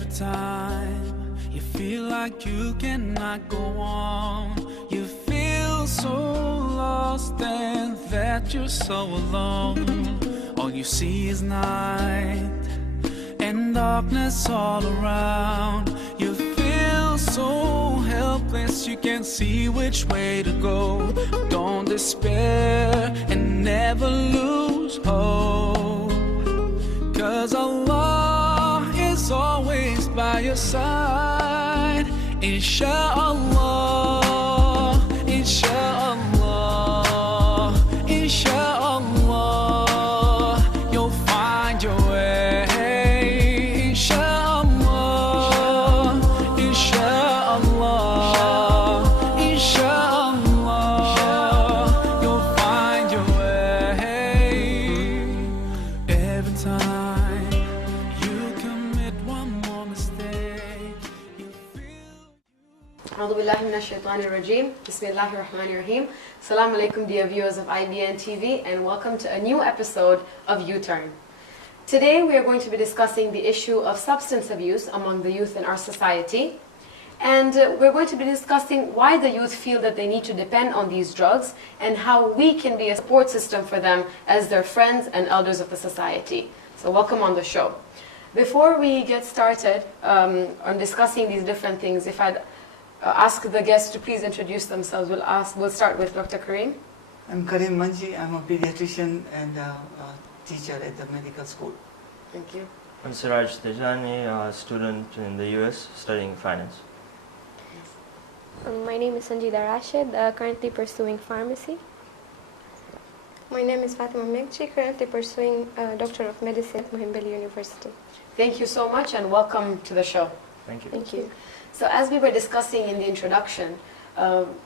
Every time you feel like you cannot go on, you feel so lost and that you're so alone. All you see is night and darkness all around. You feel so helpless, you can't see which way to go. Don't despair and never lose hope, 'cause Allah is always by your side. Insha'Allah, Insha'Allah, Insha'Allah, you'll find your way. Insha'Allah, Insha'Allah, Insha'Allah, you'll find your way. Every time you commit one more mistake, you feel. أعوذ بالله من الشيطان الرجيم. بسم الله الرحمن الرحيم. Assalamu alaikum, dear viewers of IBN TV, and welcome to a new episode of Uturn. Today we are going to be discussing the issue of substance abuse among the youth in our society. And we're going to be discussing why the youth feel that they need to depend on these drugs and how we can be a support system for them as their friends and elders of the society. So welcome on the show. Before we get started on discussing these different things, if I'd ask the guests to please introduce themselves. We'll start with Dr. Karim. I'm Karim Manji. I'm a pediatrician and a teacher at the medical school. Thank you. I'm Siraj Tejani, a student in the US studying finance. My name is Sanjida Rashid, currently pursuing pharmacy. My name is Fatema Meghji, currently pursuing Doctor of Medicine at Muhimbili University. Thank you so much and welcome to the show. Thank you. Thank you. So as we were discussing in the introduction,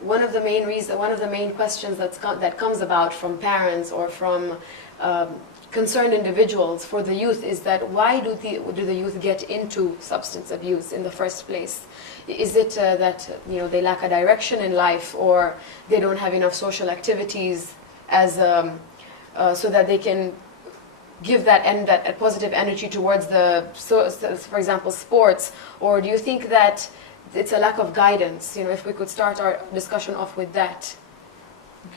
one of the main questions that comes about from parents or from concerned individuals for the youth is that why do the youth get into substance abuse in the first place? Is it that they lack a direction in life, or they don't have enough social activities as so that they can give that positive energy towards for example, sports? Or do you think that it's a lack of guidance? If we could start our discussion off with that. Okay.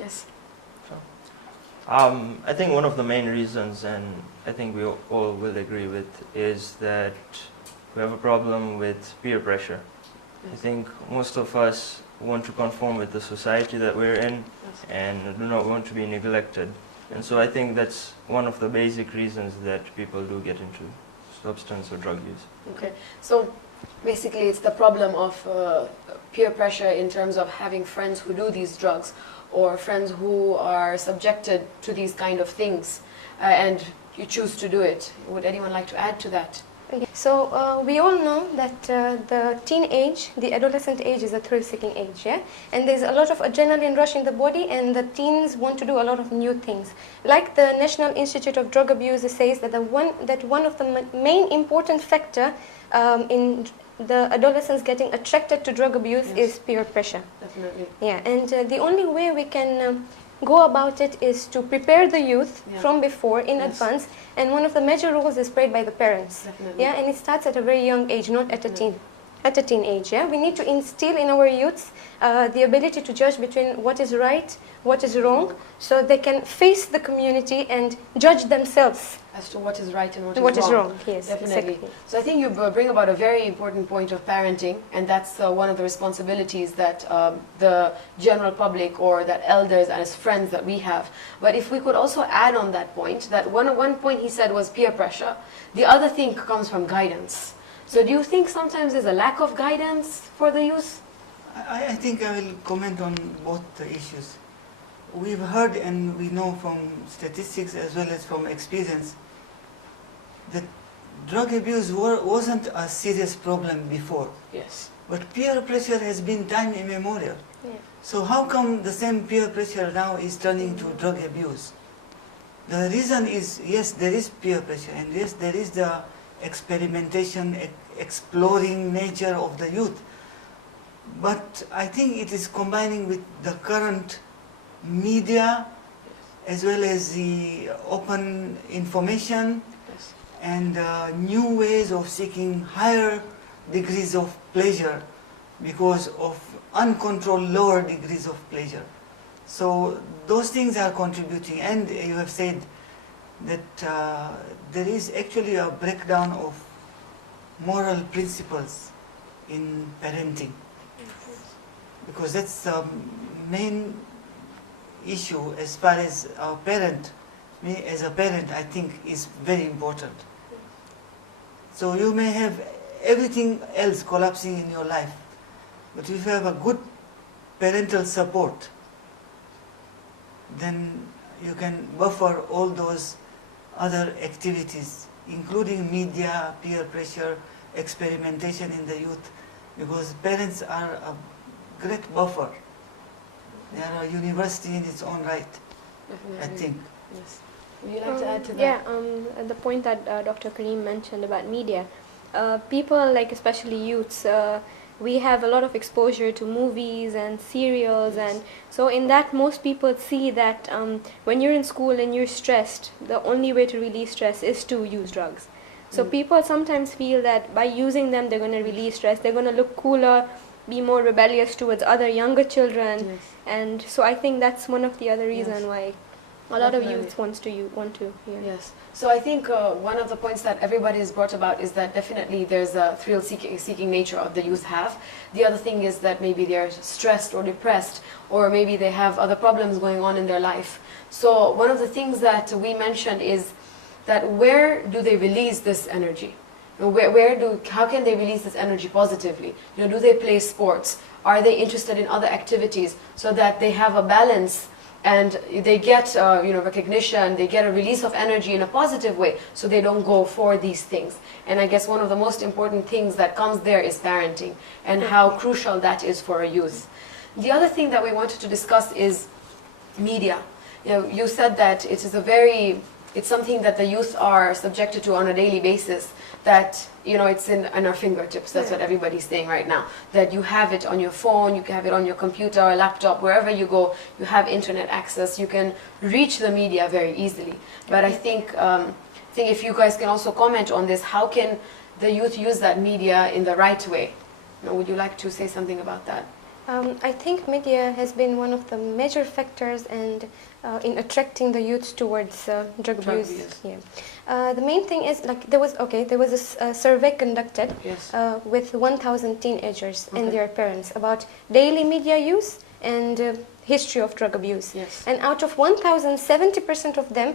Yes. I think one of the main reasons, and I think we all will agree with, is that we have a problem with peer pressure. Yes. I think most of us want to conform with the society that we're in, Yes. and do not want to be neglected. And so I think that's one of the basic reasons that people do get into substance or drug use. Okay. So basically it's the problem of peer pressure in terms of having friends who do these drugs, or friends who are subjected to these kind of things, and you choose to do it. Would anyone like to add to that? Okay. So we all know that the adolescent age is a thrill-seeking age, yeah? And there's a lot of adrenaline rush in the body, and the teens want to do a lot of new things. Like the National Institute of Drug Abuse says that one of the main important factor in the adolescents getting attracted to drug abuse Yes. is peer pressure. Definitely. Yeah, and the only way we can go about it is to prepare the youth Yeah. from before in Yes. advance, and one of the major roles is played by the parents. Definitely. Yeah, and it starts at a very young age, not at a teen age. Yeah, we need to instill in our youths the ability to judge between what is right, what is wrong, so they can face the community and judge themselves. As to what is right and what What is is wrong. wrong, yes, Definitely. exactly. So I think you bring about a very important point of parenting, and that's one of the responsibilities that the general public or that elders and as friends that we have. But if we could also add on that point, that one point he said was peer pressure. The other thing comes from guidance. So do you think sometimes there's a lack of guidance for the youth? I think I will comment on both the issues. We've heard and we know from statistics as well as from experience that drug abuse wasn't a serious problem before. Yes. But peer pressure has been time immemorial. Yeah. So how come the same peer pressure now is turning to drug abuse? The reason is, yes, there is peer pressure, and yes, there is the experimentation, exploring nature of the youth. But I think it is combining with the current media as well as the open information, Yes. and new ways of seeking higher degrees of pleasure because of uncontrolled lower degrees of pleasure. So those things are contributing, and you have said that there is actually a breakdown of moral principles in parenting, because that's the main issue as far as a parent, me as a parent, I think is very important. So you may have everything else collapsing in your life, but if you have a good parental support, then you can buffer all those other activities, including media, peer pressure, experimentation in the youth, because parents are a great buffer. They are a university in its own right, I think. Yes. Would you like to add to that? Yeah, and the point that Dr. Karim mentioned about media. People, like especially youths, we have a lot of exposure to movies and serials, Yes. and so in that most people see that when you're in school and you're stressed, the only way to release stress is to use drugs. So people sometimes feel that by using them they're going to release stress, they're going to look cooler, be more rebellious towards other younger children, Yes. and so I think that's one of the other reasons Yes. why a lot of Definitely. youths want to. Yeah. Yes. So I think one of the points that everybody has brought about is that definitely there's a thrill-seeking nature of the youth have. The other thing is that maybe they're stressed or depressed, or maybe they have other problems going on in their life. So one of the things that we mentioned is that where do they release this energy? How can they release this energy positively? Do they play sports? Are they interested in other activities so that they have a balance and they get recognition, they get a release of energy in a positive way, so they don't go for these things. And I guess one of the most important things that comes there is parenting and how crucial that is for a youth. The other thing that we wanted to discuss is media. You said that it's something that the youth are subjected to on a daily basis, that it's in our fingertips. That's what everybody's saying right now, that you have it on your phone, you can have it on your computer or laptop, wherever you go, you have internet access, you can reach the media very easily. But I think if you guys can also comment on this, how can the youth use that media in the right way? Would you like to say something about that? I think media has been one of the major factors in attracting the youth towards drug abuse. Yeah. The main thing is there was a survey conducted Yes. with 1,000 teenagers and their parents about daily media use and history of drug abuse. Yes. And out of 1,000, 70% of them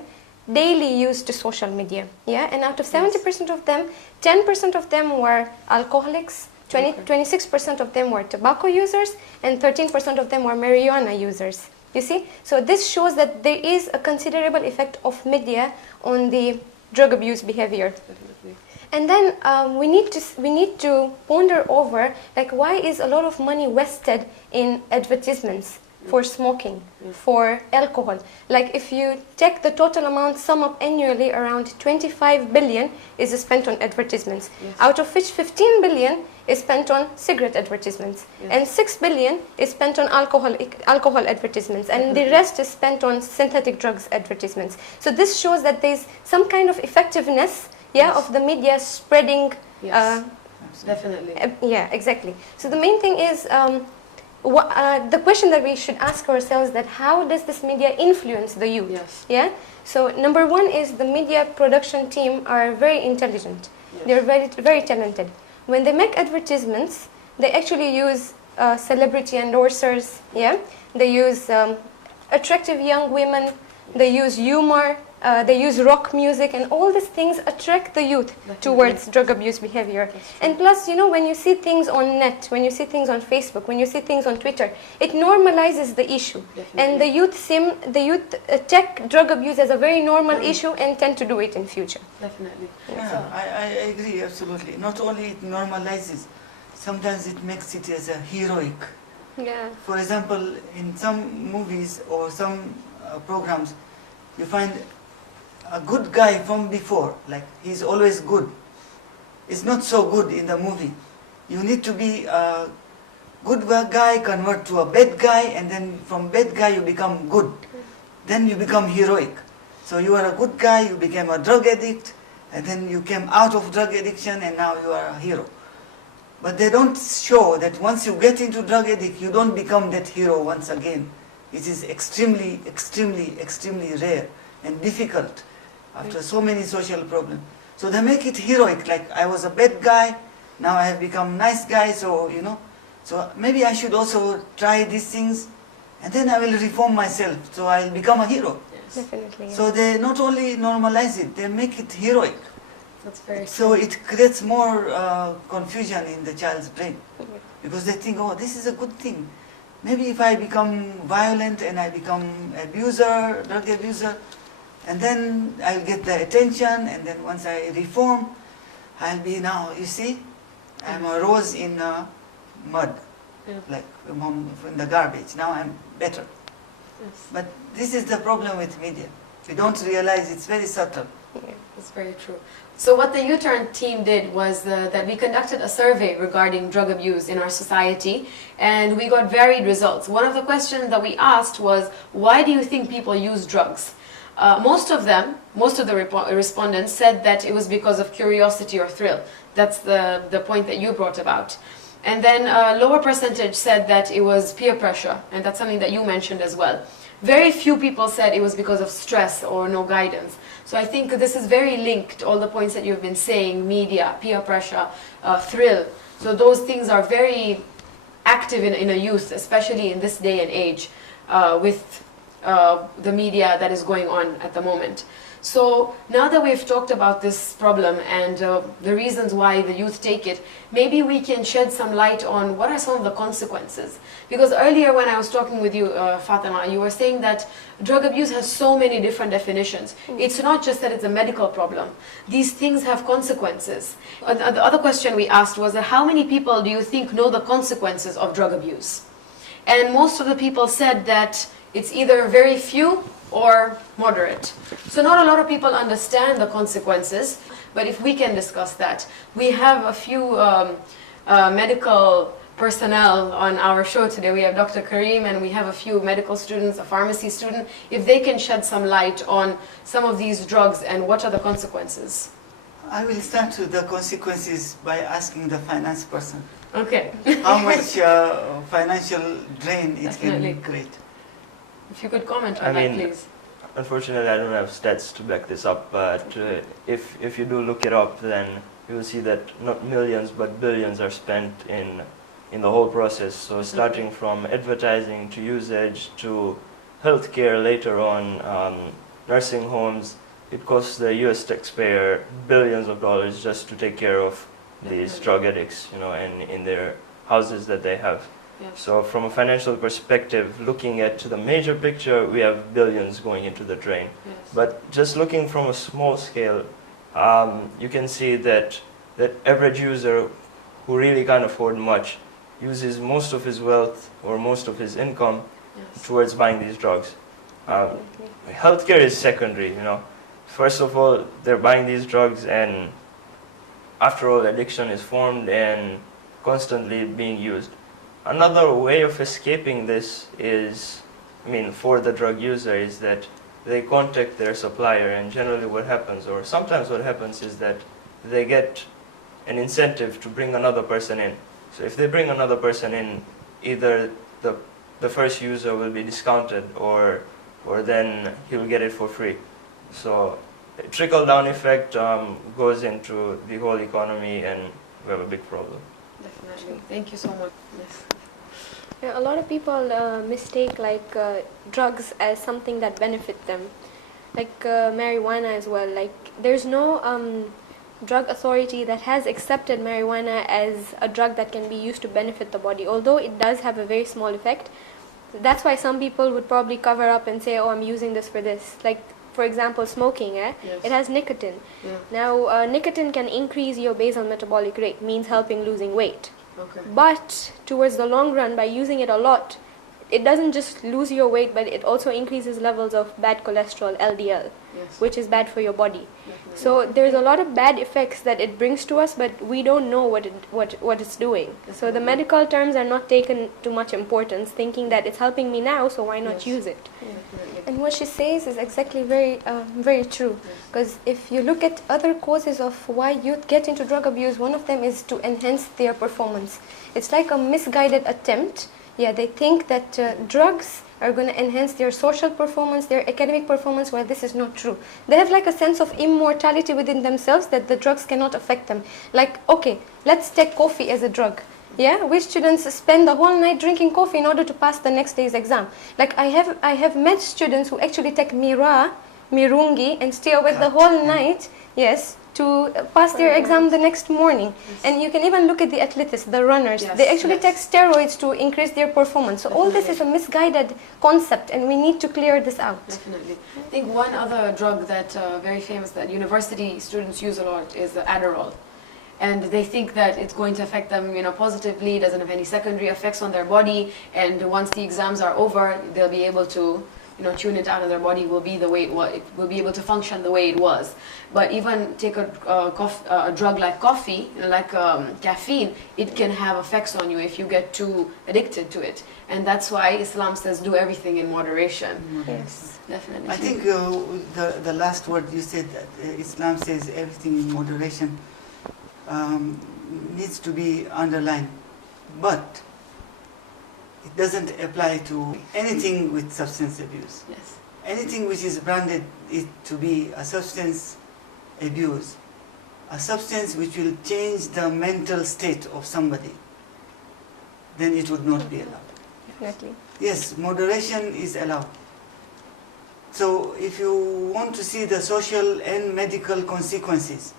daily used social media. Yeah. And out of 70% of them, 10% of them were alcoholics. 26% of them were tobacco users, and 13% of them were marijuana users. You see? So this shows that there is a considerable effect of media on the drug abuse behavior. Definitely. And then we need to ponder over, why is a lot of money wasted in advertisements for smoking, for alcohol? If you take the total amount, sum up annually, around 25 billion is spent on advertisements, out of which 15 billion is spent on cigarette advertisements, and 6 billion is spent on alcohol advertisements, and the rest is spent on synthetic drugs advertisements. So this shows that there's some kind of effectiveness of the media spreading. Definitely. Yeah, exactly. So the main thing is the question that we should ask ourselves, that how does this media influence the youth? Yes. Yeah. So number one is the media production team are very intelligent. They're very, very talented. When they make advertisements, they actually use celebrity endorsers. Yeah. They use attractive young women. They use humor. They use rock music, and all these things attract the youth towards drug abuse behavior. And plus, when you see things on net, when you see things on Facebook, when you see things on Twitter, it normalizes the issue. And the youth take drug abuse as a very normal issue and tend to do it in future. Definitely. Yeah, I agree, absolutely. Not only it normalizes, sometimes it makes it as a heroic. Yeah. For example, in some movies or some programs, you find a good guy from before, he's always good. It's not so good in the movie. You need to be a good guy, convert to a bad guy, and then from bad guy you become good. Then you become heroic. So you are a good guy, you became a drug addict, and then you came out of drug addiction and now you are a hero. But they don't show that once you get into drug addict, you don't become that hero once again. It is extremely, extremely, extremely rare and difficult after so many social problems. So they make it heroic, like I was a bad guy, now I have become nice guy, so you know. So maybe I should also try these things and then I will reform myself, so I'll become a hero. Definitely. So they not only normalize it, they make it heroic. That's very So it creates more confusion in the child's brain. Because they think, oh, this is a good thing. Maybe if I become violent and I become abuser, drug abuser, and then I'll get the attention, and then once I reform, I'll be now, you see, I'm a rose in mud, like in the garbage. Now I'm better. Yes. But this is the problem with media. We don't realize it's very subtle. That's very true. So what the Uturn team did was that we conducted a survey regarding drug abuse in our society, and we got varied results. One of the questions that we asked was, why do you think people use drugs? Most of the respondents said that it was because of curiosity or thrill. That's the point that you brought about. And then a lower percentage said that it was peer pressure, and that's something that you mentioned as well. Very few people said it was because of stress or no guidance. So I think this is very linked, all the points that you've been saying, media, peer pressure, thrill. So those things are very active in a youth, especially in this day and age, with the media that is going on at the moment. So now that we've talked about this problem and the reasons why the youth take it, maybe we can shed some light on what are some of the consequences. Because earlier when I was talking with you, Fatema, you were saying that drug abuse has so many different definitions. It's not just that it's a medical problem. These things have consequences. The other question we asked was how many people do you think know the consequences of drug abuse? And most of the people said that it's either very few or moderate. So not a lot of people understand the consequences, but if we can discuss that. We have a few medical personnel on our show today. We have Dr. Karim and we have a few medical students, a pharmacy student. If they can shed some light on some of these drugs and what are the consequences. I will start with the consequences by asking the finance person. Okay. How much financial drain it Definitely. can create. If you could comment on that, please. Unfortunately, I don't have stats to back this up, but if you do look it up, then you will see that not millions but billions are spent in the whole process. So starting from advertising to usage to healthcare later on, nursing homes, it costs the U.S. taxpayer billions of dollars just to take care of these drug addicts, you know, and in their houses that they have. Yes. So from a financial perspective, looking at the major picture, we have billions going into the drain. Yes. But just looking from a small scale, you can see that that average user who really can't afford much uses most of his wealth or most of his income towards buying these drugs. Healthcare is secondary, you know. First of all, they're buying these drugs, and after all, addiction is formed and constantly being used. Another way of escaping this is, for the drug user, is that they contact their supplier, and generally what happens, or sometimes what happens, is that they get an incentive to bring another person in. So if they bring another person in, either the first user will be discounted, or then he'll get it for free. So a trickle-down effect goes into the whole economy, and we have a big problem. Definitely. Thank you so much. Yes. Yeah, a lot of people mistake drugs as something that benefit them, like marijuana as well. Like there's no drug authority that has accepted marijuana as a drug that can be used to benefit the body, although it does have a very small effect. That's why some people would probably cover up and say, oh, I'm using this for this. Like, for example, smoking, Yes. it has nicotine. Yeah. Now, nicotine can increase your basal metabolic rate, means helping losing weight. Okay. But towards the long run, by using it a lot, it doesn't just lose your weight, but it also increases levels of bad cholesterol, LDL, Yes. which is bad for your body. Definitely. So there's a lot of bad effects that it brings to us, but we don't know what it's doing. So the medical terms are not taken too much importance, thinking that it's helping me now, so why not Yes. use it? Definitely. And what she says is exactly very true. Because if you look at other causes of why youth get into drug abuse, one of them is to enhance their performance. It's like a misguided attempt. Yeah, they think that drugs are going to enhance their social performance, their academic performance, while this is not true. They have like a sense of immortality within themselves that the drugs cannot affect them. Like, okay, let's take coffee as a drug. Yeah, we students spend the whole night drinking coffee in order to pass the next day's exam. Like I have met students who actually take mirungi, and stay awake the whole night, yes, to pass their exam the next morning. Yes. And you can even look at the athletes, the runners. Yes, they actually take steroids to increase their performance. So all this is a misguided concept, and we need to clear this out. Definitely. I think one other drug that very famous that university students use a lot is the Adderall. And they think that it's going to affect them, positively, doesn't have any secondary effects on their body, and once the exams are over, they'll be able to, tune it out, and their body will be the way it was. It will be able to function the way it was. But even take a drug like coffee, like caffeine, it can have effects on you if you get too addicted to it. And that's why Islam says do everything in moderation. Yes, definitely. I think the last word you said, that Islam says everything in moderation, needs to be underlined, but it doesn't apply to anything with substance abuse. Yes. Anything which is branded it to be a substance abuse, a substance which will change the mental state of somebody, then it would not be allowed. Definitely. Yes, moderation is allowed. So if you want to see the social and medical consequences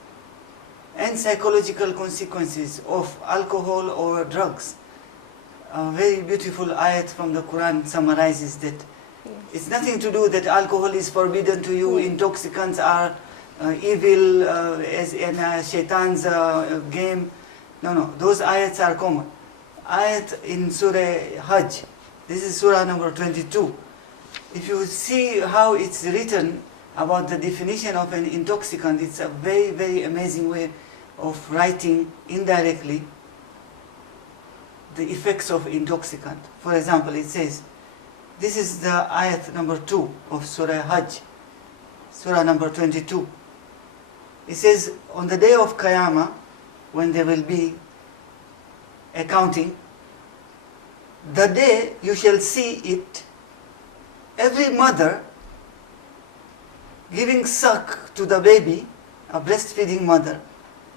and psychological consequences of alcohol or drugs, a very beautiful ayat from the Quran summarizes that. Yes. It's nothing to do that alcohol is forbidden to you, intoxicants are evil, as in shaitan's game. No, those ayats are common. Ayat in Surah Hajj, this is Surah number 22. If you see how it's written about the definition of an intoxicant, it's a very, very amazing way of writing indirectly the effects of intoxicant. For example, it says, this is the ayat number 2 of Surah Hajj, Surah number 22. It says, on the day of Qiyamah, when there will be accounting, the day you shall see it, every mother giving suck to the baby, a breastfeeding mother,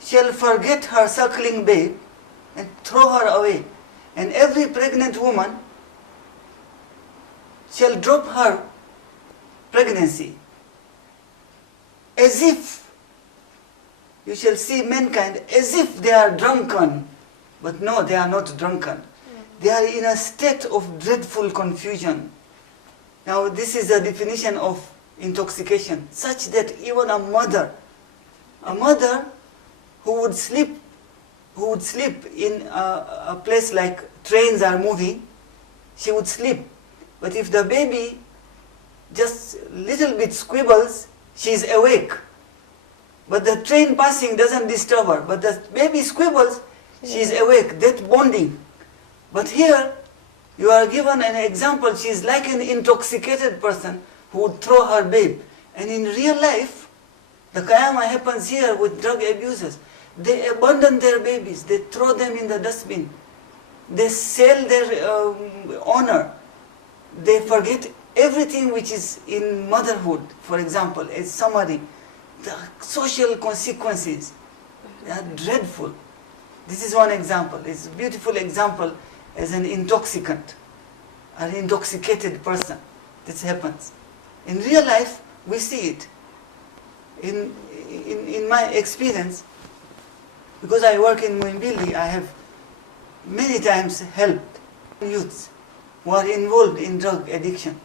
shall forget her suckling babe and throw her away. And every pregnant woman shall drop her pregnancy. As if you shall see mankind as if they are drunken. But no, they are not drunken. They are in a state of dreadful confusion. Now this is a definition of intoxication, such that even a mother who would sleep in a place like trains are moving, she would sleep. But if the baby just little bit squibbles, she is awake. But the train passing doesn't disturb her. But the baby squibbles, she is awake. That bonding. But here, you are given an example. She is like an intoxicated person who would throw her babe. And in real life, the qiyamah happens here with drug abusers. They abandon their babies. They throw them in the dustbin. They sell their honor. They forget everything which is in motherhood, for example, as summary. The social consequences, they are dreadful. This is one example. It's a beautiful example as an intoxicant, an intoxicated person. This happens. In real life, we see it. In my experience, because I work in Muimbili, I have many times helped youths who are involved in drug addiction.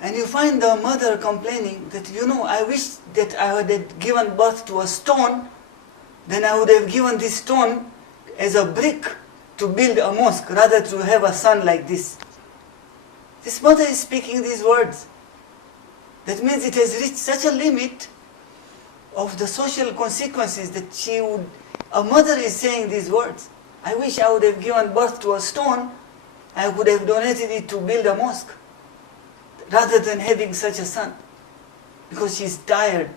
And you find the mother complaining that, I wish that I had given birth to a stone, then I would have given this stone as a brick to build a mosque, rather to have a son like this. This mother is speaking these words. That means it has reached such a limit of the social consequences that a mother is saying these words. I wish I would have given birth to a stone I would have donated it to build a mosque rather than having such a son, because she's tired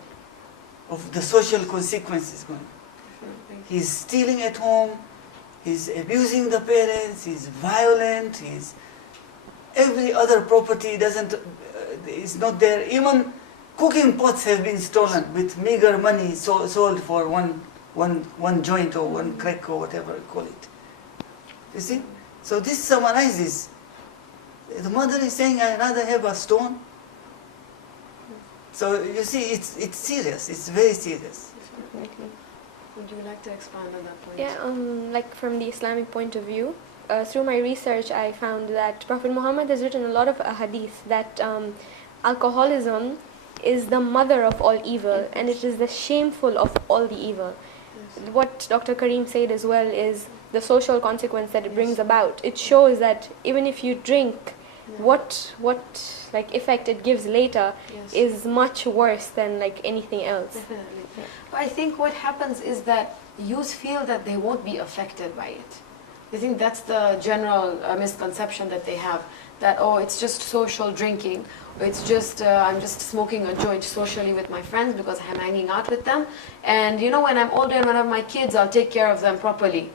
of the social consequences going. He's stealing at home, he's abusing the parents, he's violent, he's every other property is not there. Even cooking pots have been stolen with meager money sold for one joint or one crack or whatever you call it. You see? So this summarizes. The mother is saying, I'd rather have a stone. So you see, it's serious. It's very serious. Would you like to expand on that point? Yeah, like from the Islamic point of view, through my research I found that Prophet Muhammad has written a lot of hadith that alcoholism is the mother of all evil and it is the shameful of all the evil. Yes. What Dr. Karim said as well is the social consequence that it brings about. It shows that even if you drink, what like effect it gives later is much worse than like anything else. Definitely. Yeah. But I think what happens is that youth feel that they won't be affected by it. I think that's the general misconception that they have, that oh, it's just social drinking, or it's just I'm just smoking a joint socially with my friends because I'm hanging out with them, and you know, when I'm older and when I have my kids, I'll take care of them properly.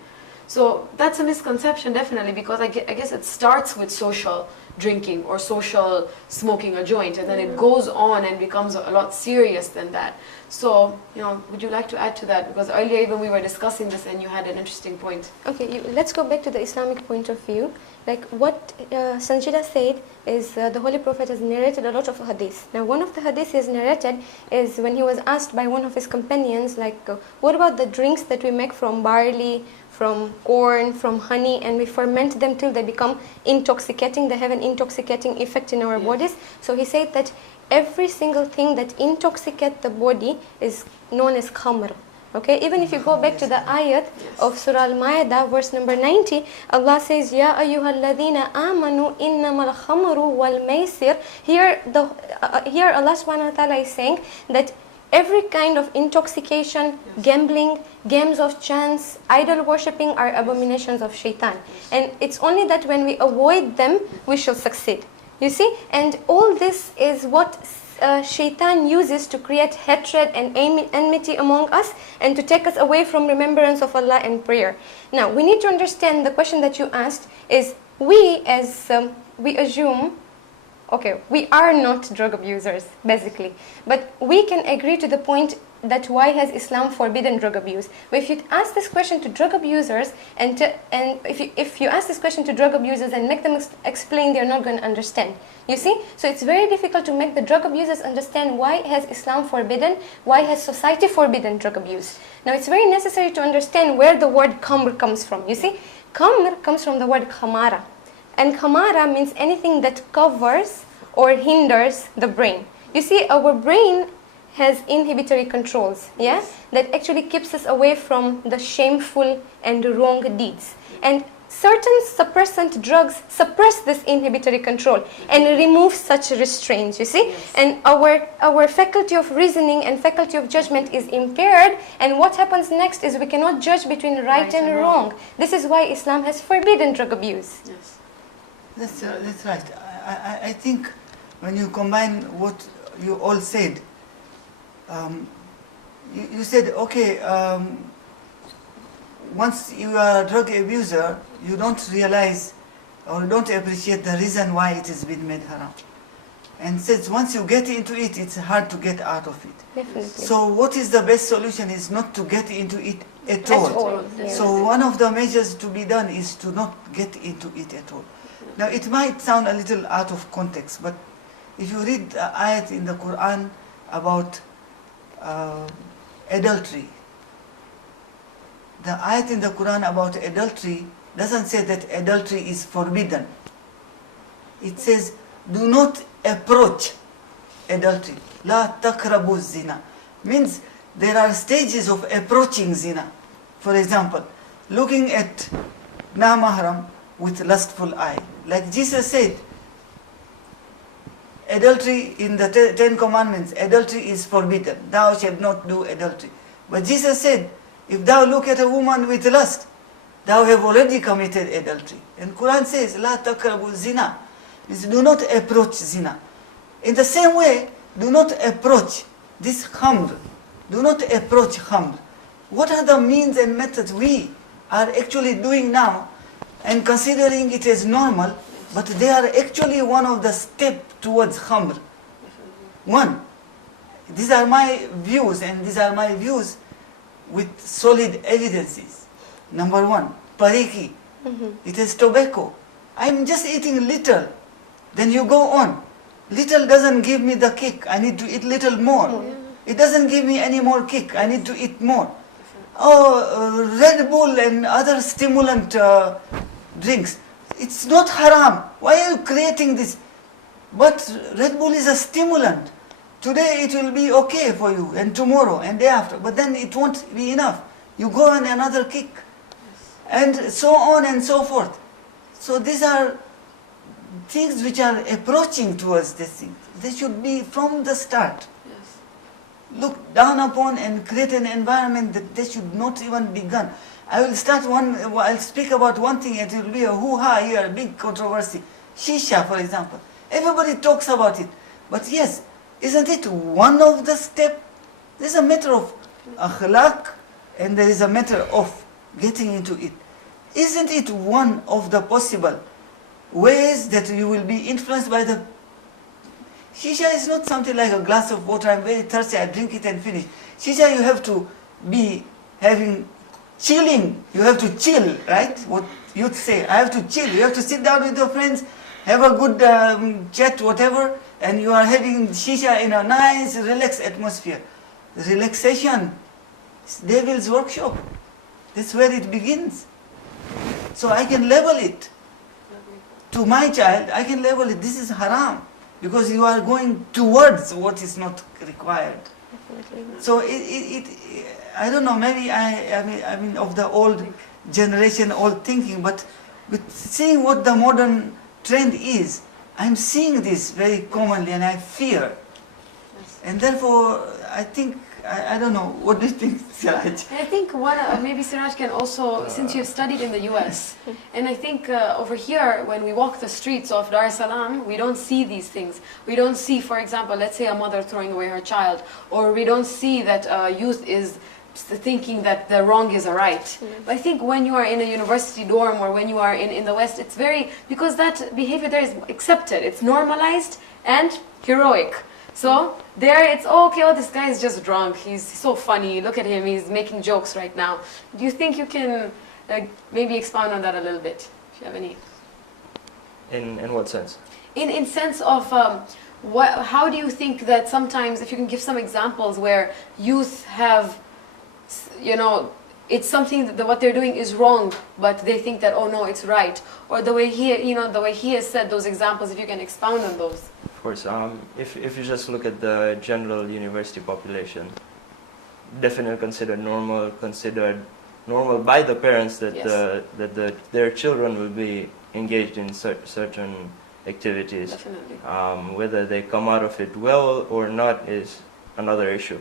So that's a misconception, definitely, because I guess it starts with social drinking or social smoking a joint, and then it goes on and becomes a lot serious than that. So, you know, would you like to add to that? Because earlier even we were discussing this and you had an interesting point. Okay, let's go back to the Islamic point of view. Like what Sanjida said is the Holy Prophet has narrated a lot of hadiths. Now one of the hadiths he has narrated is when he was asked by one of his companions, like, what about the drinks that we make from barley, from corn, from honey, and we ferment them till they become intoxicating, they have an intoxicating effect in our bodies. So he said that every single thing that intoxicates the body is known as khamr. Okay, even if you go back to the ayat of Surah Al-Ma'idah, verse number 90, Allah says, Ya ayyuhalladhina amanu innamal khamru wal maisir. Here Allah subhanahu wa ta'ala is saying that every kind of intoxication, gambling, games of chance, idol worshipping are abominations of shaitan. And it's only that when we avoid them, we shall succeed. You see? And all this is what shaitan uses to create hatred and enmity among us and to take us away from remembrance of Allah and prayer. Now, we need to understand the question that you asked is, we assume, okay, we are not drug abusers, basically. But we can agree to the point that why has Islam forbidden drug abuse? But if you ask this question to drug abusers, and if you ask this question to drug abusers and make them explain, they're not going to understand. You see? So it's very difficult to make the drug abusers understand why has Islam forbidden, why has society forbidden drug abuse. Now it's very necessary to understand where the word khamr comes from. You see? Khamr comes from the word khamara. And khamara means anything that covers or hinders the brain. You see, our brain has inhibitory controls, that actually keeps us away from the shameful and wrong deeds. And certain suppressant drugs suppress this inhibitory control and remove such restraints, you see. And our faculty of reasoning and faculty of judgment is impaired, and what happens next is we cannot judge between right and wrong. This is why Islam has forbidden drug abuse. That's right. I think when you combine what you all said, you said, okay, once you are a drug abuser, you don't realize or don't appreciate the reason why it has been made haram. And since once you get into it, it's hard to get out of it. Definitely. So what is the best solution is not to get into it at all. So one of the measures to be done is to not get into it at all. Now it might sound a little out of context, but if you read the ayat in the Quran about adultery, the ayat in the Quran about adultery doesn't say that adultery is forbidden. It says, do not approach adultery. La taqrabu zina. Means there are stages of approaching zina. For example, looking at na-mahram with lustful eye. Like Jesus said, adultery in the Ten Commandments, adultery is forbidden. Thou shalt not do adultery. But Jesus said, if thou look at a woman with lust, thou have already committed adultery. And Quran says, La taqrabu zina, means do not approach zina. In the same way, do not approach this khamr. Do not approach khamr. What are the means and methods we are actually doing now and considering it as normal, but they are actually one of the steps towards khamr. One, these are my views, and these are my views with solid evidences. Number one, pariki. It is tobacco. I'm just eating little. Then you go on. Little doesn't give me the kick. I need to eat little more. It doesn't give me any more kick. I need to eat more. Oh, Red Bull and other stimulant drinks. It's not haram. Why are you creating this? But Red Bull is a stimulant. Today it will be okay for you, and tomorrow and day after. But then it won't be enough. You go on another kick. And so on and so forth. So these are things which are approaching towards this thing. They should be from the start. Look down upon and create an environment that they should not even begun. I'll speak about one thing, it will be a hoo-ha here, a big controversy. Shisha, for example. Everybody talks about it. But yes, isn't it one of the steps? There's a matter of akhlaq and there is a matter of getting into it. Isn't it one of the possible ways that you will be influenced by the... Shisha is not something like a glass of water, I'm very thirsty, I drink it and finish. Shisha, you have to be having chilling, you have to chill, right? What youth say, I have to chill, you have to sit down with your friends, have a good chat, whatever, and you are having shisha in a nice, relaxed atmosphere. Relaxation is devil's workshop. That's where it begins. So I can label it. To my child, I can label it, this is haram. Because you are going towards what is not required. So I don't know, maybe I mean of the old generation, old thinking, but with seeing what the modern trend is, I'm seeing this very commonly and I fear. And therefore, I think, I don't know, what do you think, Siraj? I think maybe Siraj can also, since you've studied in the US, and I think over here, when we walk the streets of Dar es Salaam, we don't see these things. We don't see, for example, let's say a mother throwing away her child, or we don't see that youth is thinking that the wrong is a right. But I think when you are in a university dorm or when you are in the West, it's very, because that behavior there is accepted, it's normalized and heroic. So there it's okay, oh, this guy is just drunk, he's so funny, look at him, he's making jokes right now. Do you think you can maybe expound on that a little bit, if you have any? In what sense? In sense of, how do you think that sometimes, if you can give some examples where youth have, you know, it's something that what they're doing is wrong, but they think that, oh no, it's right. Or the way the way he has said those examples, if you can expound on those. Of course, if you just look at the general university population, definitely considered normal by the parents that yes. Their children will be engaged in certain activities. Definitely. Whether they come out of it well or not is another issue.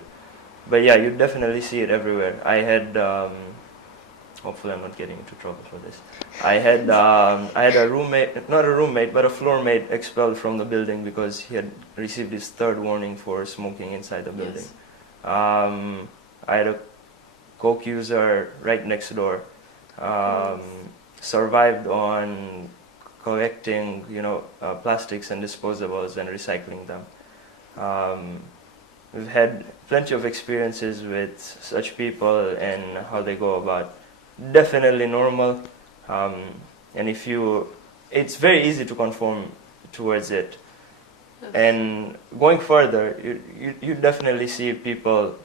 But yeah, you definitely see it everywhere. I had, hopefully I'm not getting into trouble for this. I had a roommate, not a roommate, but a floor mate expelled from the building because he had received his third warning for smoking inside the building. Yes. I had a coke user right next door, survived on collecting, plastics and disposables and recycling them. We've had plenty of experiences with such people and how they go about. Definitely normal, and it's very easy to conform towards it. Yes. And going further, you definitely see people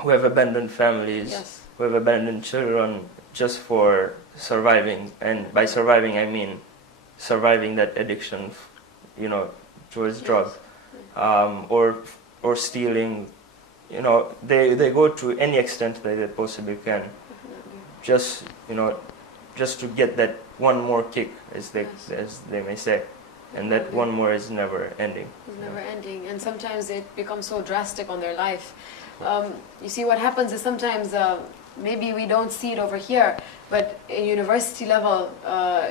who have abandoned families, yes. who have abandoned children just for surviving. And by surviving, I mean surviving that addiction, towards yes. drugs, or stealing. They go to any extent that they possibly can, just to get that one more kick, as they may say, and that one more is never ending. It's never ending, and sometimes it becomes so drastic on their life. You see, what happens is sometimes maybe we don't see it over here, but at university level,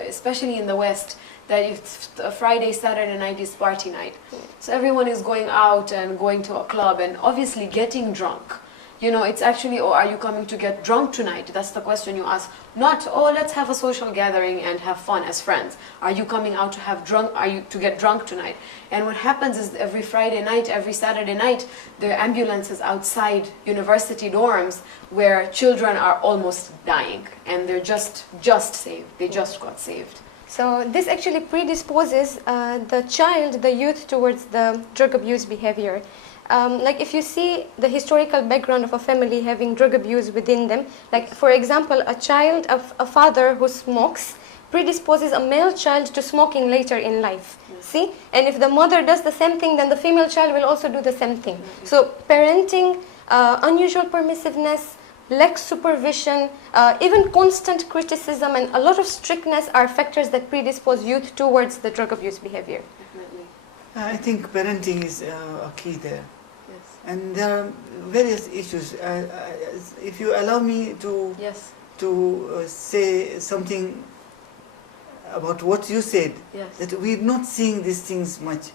especially in the West, that it's a Friday, Saturday night is party night. So everyone is going out and going to a club and obviously getting drunk. You know, it's actually, oh, are you coming to get drunk tonight? That's the question you ask. Not, oh, let's have a social gathering and have fun as friends. Are you coming out to have drunk? Are you to get drunk tonight? And what happens is every Friday night, every Saturday night, there are ambulances outside university dorms where children are almost dying and they're just saved. They just got saved. So this actually predisposes the child, the youth, towards the drug abuse behavior. Like if you see the historical background of a family having drug abuse within them, like for example, a father who smokes predisposes a male child to smoking later in life. See? And if the mother does the same thing, then the female child will also do the same thing. So parenting, unusual permissiveness, lack supervision, even constant criticism and a lot of strictness are factors that predispose youth towards the drug abuse behavior. Definitely. I think parenting is a key there. Yes. And there are various issues. If you allow me to Yes. say something about what you said, Yes. that we're not seeing these things much.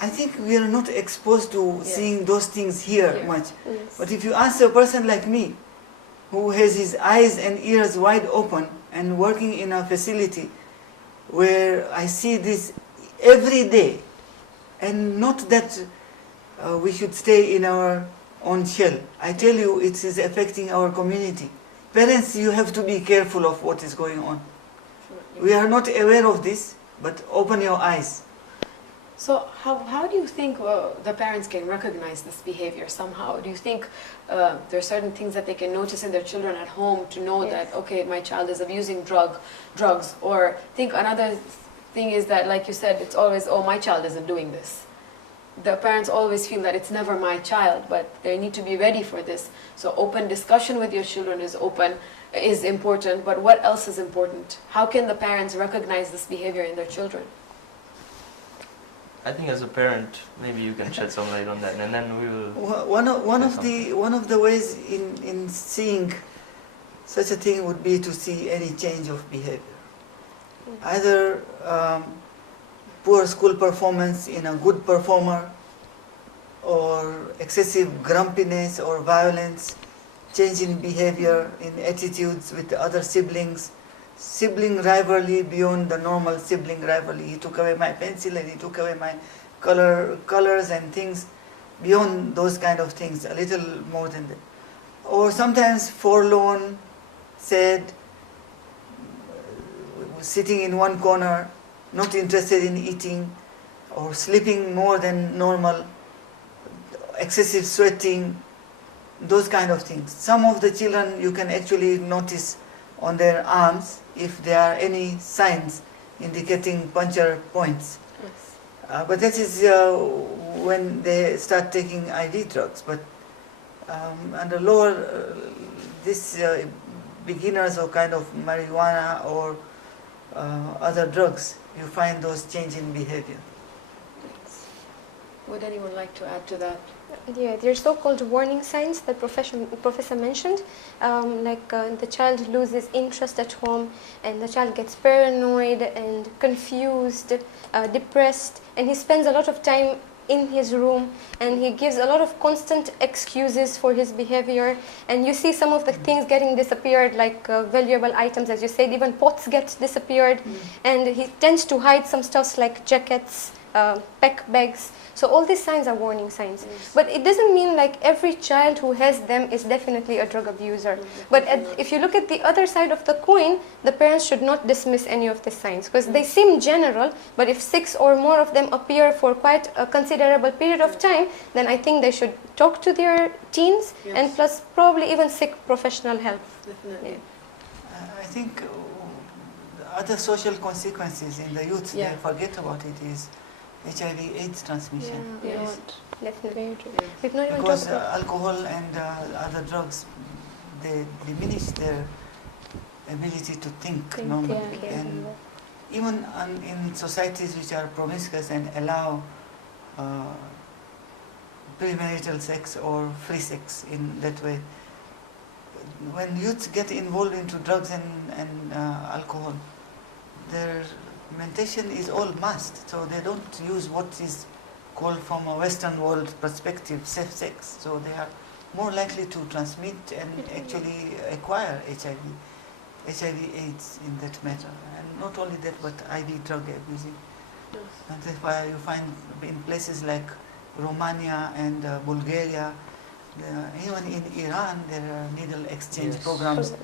I think we are not exposed to Yes. seeing those things here Here. much. Yes. But if you ask a person like me, who has his eyes and ears wide open and working in a facility where I see this every day, and not that we should stay in our own shell. I tell you, it is affecting our community. Parents, you have to be careful of what is going on. We are not aware of this, but open your eyes. So how do you think the parents can recognize this behavior somehow? Do you think there are certain things that they can notice in their children at home to know Yes. that, okay, my child is abusing drugs? Or think another thing is that, like you said, it's always, oh, my child isn't doing this. The parents always feel that it's never my child, but they need to be ready for this. So open discussion with your children is important, but what else is important? How can the parents recognize this behavior in their children? I think as a parent, maybe you can shed some light on that, and then we will. One of the ways in seeing such a thing would be to see any change of behavior. Either poor school performance in a good performer, or excessive grumpiness or violence, change in behavior, in attitudes with the other siblings, sibling rivalry beyond the normal sibling rivalry. He took away my pencil and he took away my colors and things, beyond those kind of things, a little more than that. Or sometimes forlorn, sad, sitting in one corner, not interested in eating, or sleeping more than normal, excessive sweating, those kind of things. Some of the children you can actually notice on their arms if there are any signs indicating puncture points. Yes. But that is when they start taking IV drugs. But under lower, beginners or kind of marijuana or other drugs, you find those change in behavior. Would anyone like to add to that? Yeah, there are so-called warning signs that Professor mentioned, the child loses interest at home, and the child gets paranoid and confused, depressed, and he spends a lot of time in his room, and he gives a lot of constant excuses for his behavior, and you see some of the things getting disappeared, like valuable items, as you said, even pots get disappeared, and he tends to hide some stuff like jackets, pack bags. So all these signs are warning signs. Yes. But it doesn't mean like every child who has them is definitely a drug abuser. But if you look at the other side of the coin, the parents should not dismiss any of the signs, because they seem general, but if 6 or more of them appear for quite a considerable period of time, then I think they should talk to their teens, Yes. and plus probably even seek professional help. Definitely. I think the other social consequences in the youth, Yeah. they forget about it, is HIV/AIDS transmission. Yeah, Yes. definitely. Yeah. We've not even Because talked about alcohol and other drugs, they diminish their ability to think normally. yeah. And even in societies which are promiscuous and allow premarital sex or free sex in that way. When youths get involved into drugs and alcohol, their mentation is all masked, so they don't use what is called from a Western world perspective safe sex. So they are more likely to transmit and actually acquire HIV/AIDS in that matter. And not only that, but IV drug abusing. And that's why you find in places like Romania and Bulgaria, even in Iran, there are needle exchange programs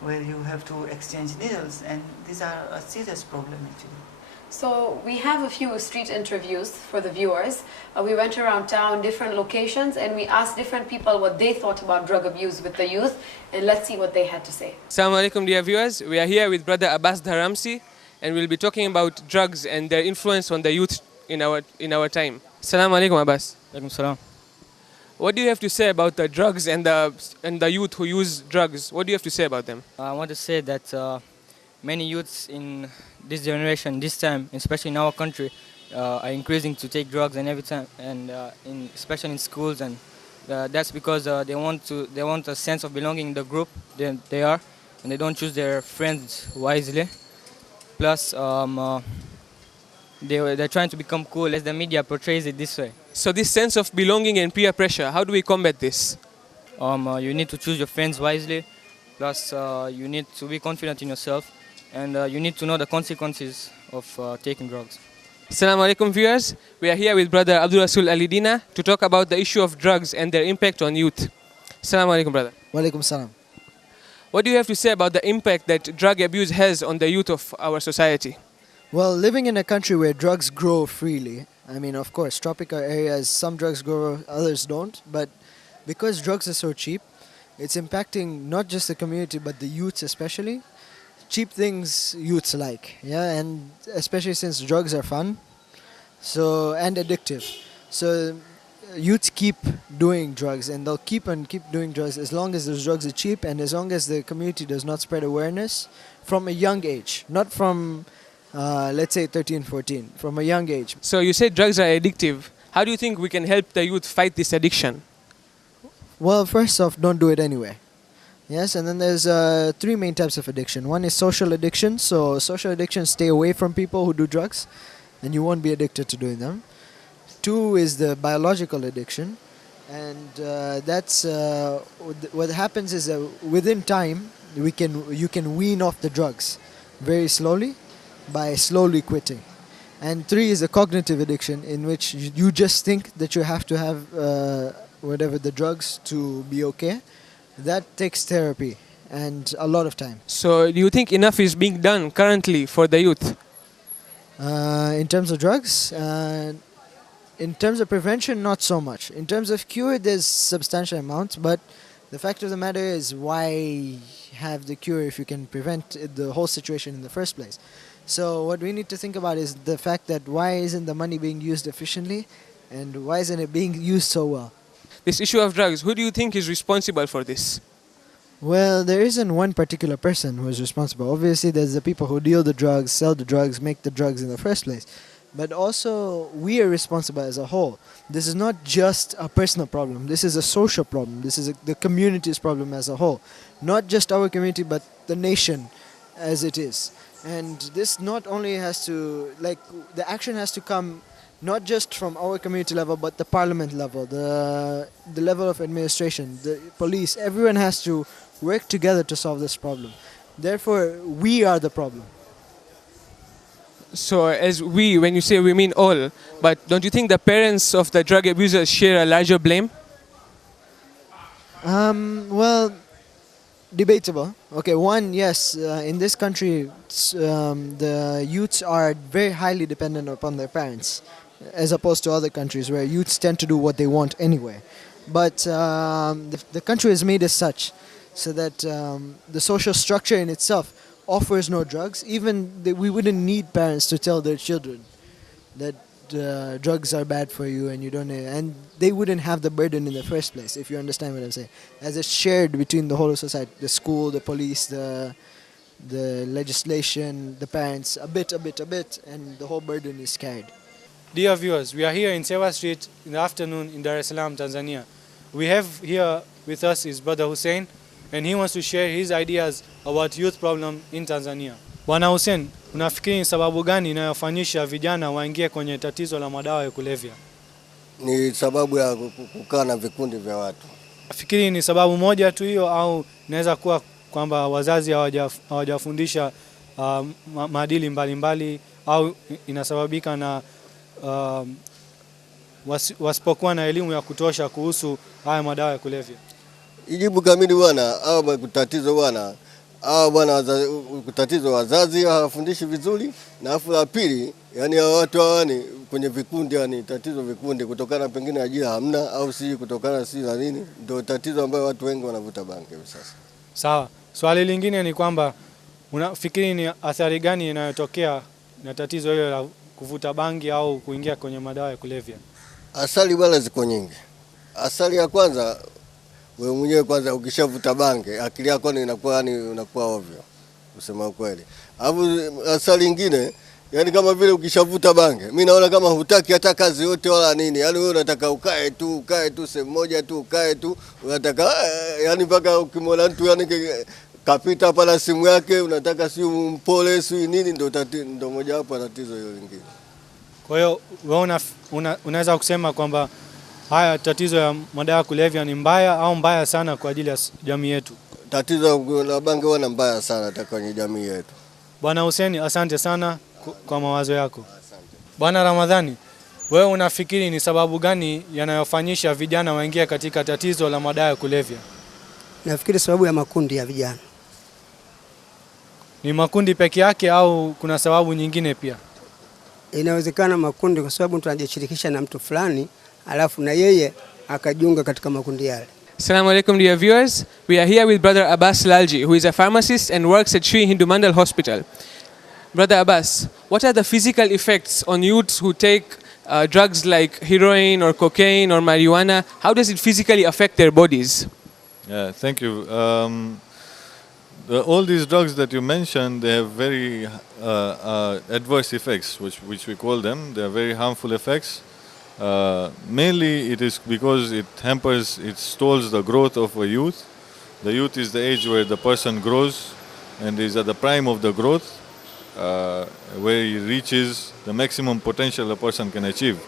where you have to exchange needles, and these are a serious problem actually. So we have a few street interviews for the viewers. We went around town, different locations, and we asked different people what they thought about drug abuse with the youth, and let's see what they had to say. Assalamu alaikum, dear viewers. We are here with Brother Abbas Dharamsi, and we'll be talking about drugs and their influence on the youth in our time. Assalamu alaikum, Abbas. Alaikum salam. What do you have to say about the drugs and the youth who use drugs? What do you have to say about them? I want to say that many youths in this generation, this time, especially in our country, are increasing to take drugs and every time, and especially in schools, and that's because they want a sense of belonging in the group they are, and they don't choose their friends wisely. Plus, they're trying to become cool, as the media portrays it this way. So this sense of belonging and peer pressure, how do we combat this? You need to choose your friends wisely. Plus, you need to be confident in yourself, and you need to know the consequences of taking drugs. Assalamu alaikum, viewers. We are here with Brother Abdul Rasul Alidina to talk about the issue of drugs and their impact on youth. Assalamu alaikum, brother. Walaikum salam. What do you have to say about the impact that drug abuse has on the youth of our society? Well, living in a country where drugs grow freely, I mean, of course, tropical areas, some drugs grow, others don't, but because drugs are so cheap, it's impacting not just the community, but the youths especially. Cheap things youths like, yeah, and especially since drugs are fun, and addictive. So youths keep doing drugs, and they'll keep doing drugs as long as those drugs are cheap, and as long as the community does not spread awareness from a young age, not from let's say 13, 14, from a young age. So you say drugs are addictive. How do you think we can help the youth fight this addiction? Well, first off, don't do it anyway. Yes, and then there's three main types of addiction. One is social addiction. So social addiction, stay away from people who do drugs, and you won't be addicted to doing them. Two is the biological addiction, and that's what happens is that within time you can wean off the drugs very slowly by slowly quitting. And three is the cognitive addiction, in which you just think that you have to have whatever the drugs to be okay. That takes therapy and a lot of time. So do you think enough is being done currently for the youth? In terms of drugs, in terms of prevention, not so much. In terms of cure, there's substantial amounts, but the fact of the matter is, why have the cure if you can prevent the whole situation in the first place? So what we need to think about is the fact that why isn't the money being used efficiently, and why isn't it being used so well? This issue of drugs, who do you think is responsible for this? Well, there isn't one particular person who is responsible. Obviously, there's the people who deal the drugs, sell the drugs, make the drugs in the first place. But also, we are responsible as a whole. This is not just a personal problem. This is a social problem. This is the community's problem as a whole. Not just our community, but the nation as it is. And this not only has to, the action has to come not just from our community level, but the parliament level, the level of administration, the police. Everyone has to work together to solve this problem. Therefore, we are the problem. So as we, when you say we mean all, but don't you think the parents of the drug abusers share a larger blame? Well, debatable. Okay, one, yes, in this country, the youths are very highly dependent upon their parents, as opposed to other countries where youths tend to do what they want anyway. But the country is made as such, so that the social structure in itself offers no drugs. Even we wouldn't need parents to tell their children that drugs are bad for you and you don't, and they wouldn't have the burden in the first place, if you understand what I'm saying. As it's shared between the whole of society, the school, the police, the legislation, the parents, a bit, and the whole burden is carried. Dear viewers, we are here in Sewa Street in the afternoon in Dar es Salaam, Tanzania. We have here with us his brother Hussein, and he wants to share his ideas about youth problem in Tanzania. Bwana Hussein, unafikiri ni sababu gani inayofanyisha vijana waingie kwenye tatizo la madawa ya kulevya? Ni sababu ya kukaa na vikundi vya watu. Nafikiri ni sababu moja tu hiyo, au inaweza kuwa kwamba wazazi hawajafundisha maadili mbalimbali, au inasababika na wasipokuwa na elimu ya kutosha kuhusu haya madawa ya kulevya? Ijibu kamili bwana, au tatizo bwana, au bwana tatizo wazazi hawafundishi vizuri, na afu la pili, yani watu hawani kwenye vikundi, yani tatizo vikundi kutokana pengine ajira hamna, au si kutokana si na nini, ndio tatizo ambayo watu wengi wanavuta bangi hivi sasa. Sawa. Swali lingine ni kwamba unafikiri ni athari gani inayotokea na tatizo hilo la kuvuta bangi au kuingia kwenye madawa ya kulevya? Asali bwana ziko nyingi. Asali ya kwanza, wewe mwenyewe kwanza ukishavuta bangi akili yako inakuwa ovyo, kusema kweli. Alafu asali nyingine, yani kama vile ukishavuta bangi, mimi naona kama hutaki hata kazi yote wala nini. Yani wewe unataka ukae tu sehemu moja tu, ukae tu, unataka yani mpaka ukimwona mtu yani kapita pala simu yake unataka si mpole si nini, ndio moja hapo tatizo hilo lingine. Kwa hiyo wewe unaweza kusema kwamba haya tatizo ya madawa ya kulevya ni mbaya au mbaya sana kwa ajili ya jamii yetu? Tatizo la bangi wana mbaya sana hata kwenye jamii yetu. Bwana Hussein, asante sana kwa mawazo yako. Asante. Bwana Ramadhani, wewe unafikiri ni sababu gani yanayofanyisha vijana waingie katika tatizo la madawa ya kulevya? Nafikiri sababu ya makundi ya vijana. Ni makundi peke yake au kuna sababu nyingine pia? Inawezekana makundi, kwa sababu mtu anajishirikisha na mtu fulani alafu na yeye akajiunga katika makundi yale. Assalamu alaikum dear viewers. We are here with Brother Abbas Lalji, who is a pharmacist and works at Sri Hindu Mandal Hospital. Brother Abbas, what are the physical effects on youths who take drugs like heroin or cocaine or marijuana? How does it physically affect their bodies? Yeah, thank you. All these drugs that you mentioned, they have very adverse effects, which we call them. They are very harmful effects. Mainly it is because it hampers, it stalls the growth of a youth. The youth is the age where the person grows and is at the prime of the growth, where he reaches the maximum potential a person can achieve.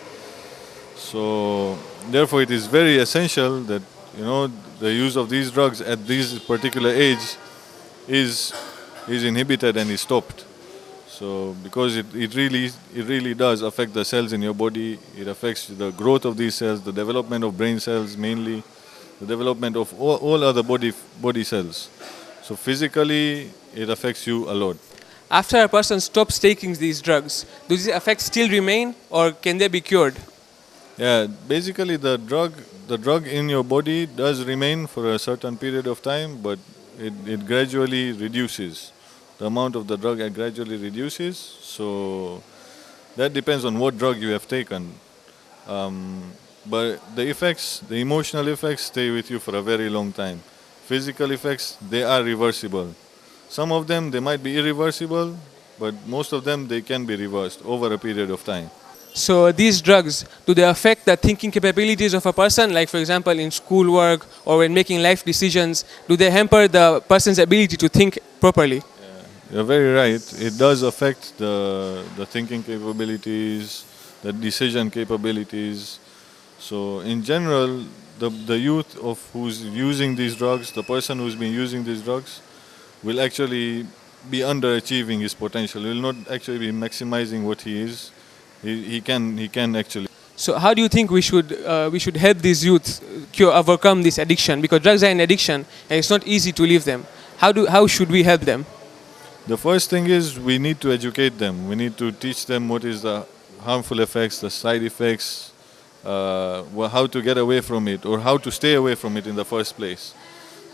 So therefore it is very essential that the use of these drugs at this particular age is inhibited and is stopped. So because it really does affect the cells in your body. It affects the growth of these cells, the development of brain cells mainly, the development of all other body cells. So physically it affects you a lot. After a person stops taking these drugs, do these effects still remain or can they be cured? Yeah, basically the drug in your body does remain for a certain period of time, but it gradually reduces. The amount of the drug gradually reduces, so that depends on what drug you have taken. But the effects, the emotional effects, stay with you for a very long time. Physical effects, they are reversible. Some of them, they might be irreversible, but most of them, they can be reversed over a period of time. So these drugs, do they affect the thinking capabilities of a person? Like for example, in schoolwork or when making life decisions, do they hamper the person's ability to think properly? Yeah, you're very right. It does affect the thinking capabilities, the decision capabilities. So in general, the youth of who's using these drugs, the person who's been using these drugs, will actually be underachieving his potential. He will not actually be maximizing what he is. He can actually. So how do you think we should help these youth overcome this addiction? Because drugs are an addiction and it's not easy to leave them. How should we help them? The first thing is we need to educate them. We need to teach them what is the harmful effects, the side effects, how to get away from it or how to stay away from it in the first place.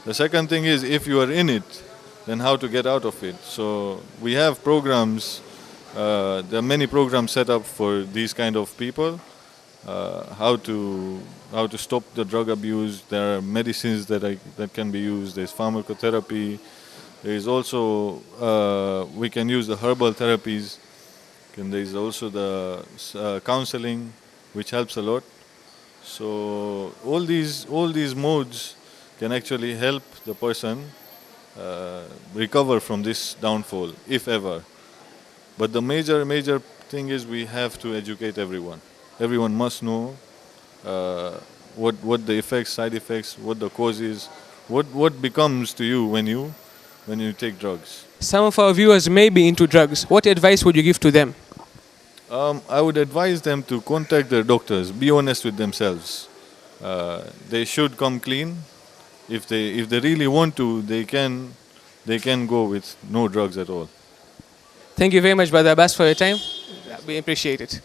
The second thing is if you are in it, then how to get out of it. So we have programs. There are many programs set up for these kind of people. How to stop the drug abuse. There are medicines that can be used. There's pharmacotherapy. There is also we can use the herbal therapies And there is also the counseling, which helps a lot. So all these modes can actually help the person recover from this downfall, if ever. But the major thing is we have to educate everyone. Everyone must know what the effects, side effects, what the cause is, what becomes to you when you take drugs. Some of our viewers may be into drugs. What advice would you give to them? I would advise them to contact their doctors. Be honest with themselves. They should come clean. If they really want to, they can go with no drugs at all. Thank you very much, Brother Abbas, for your time. We appreciate it.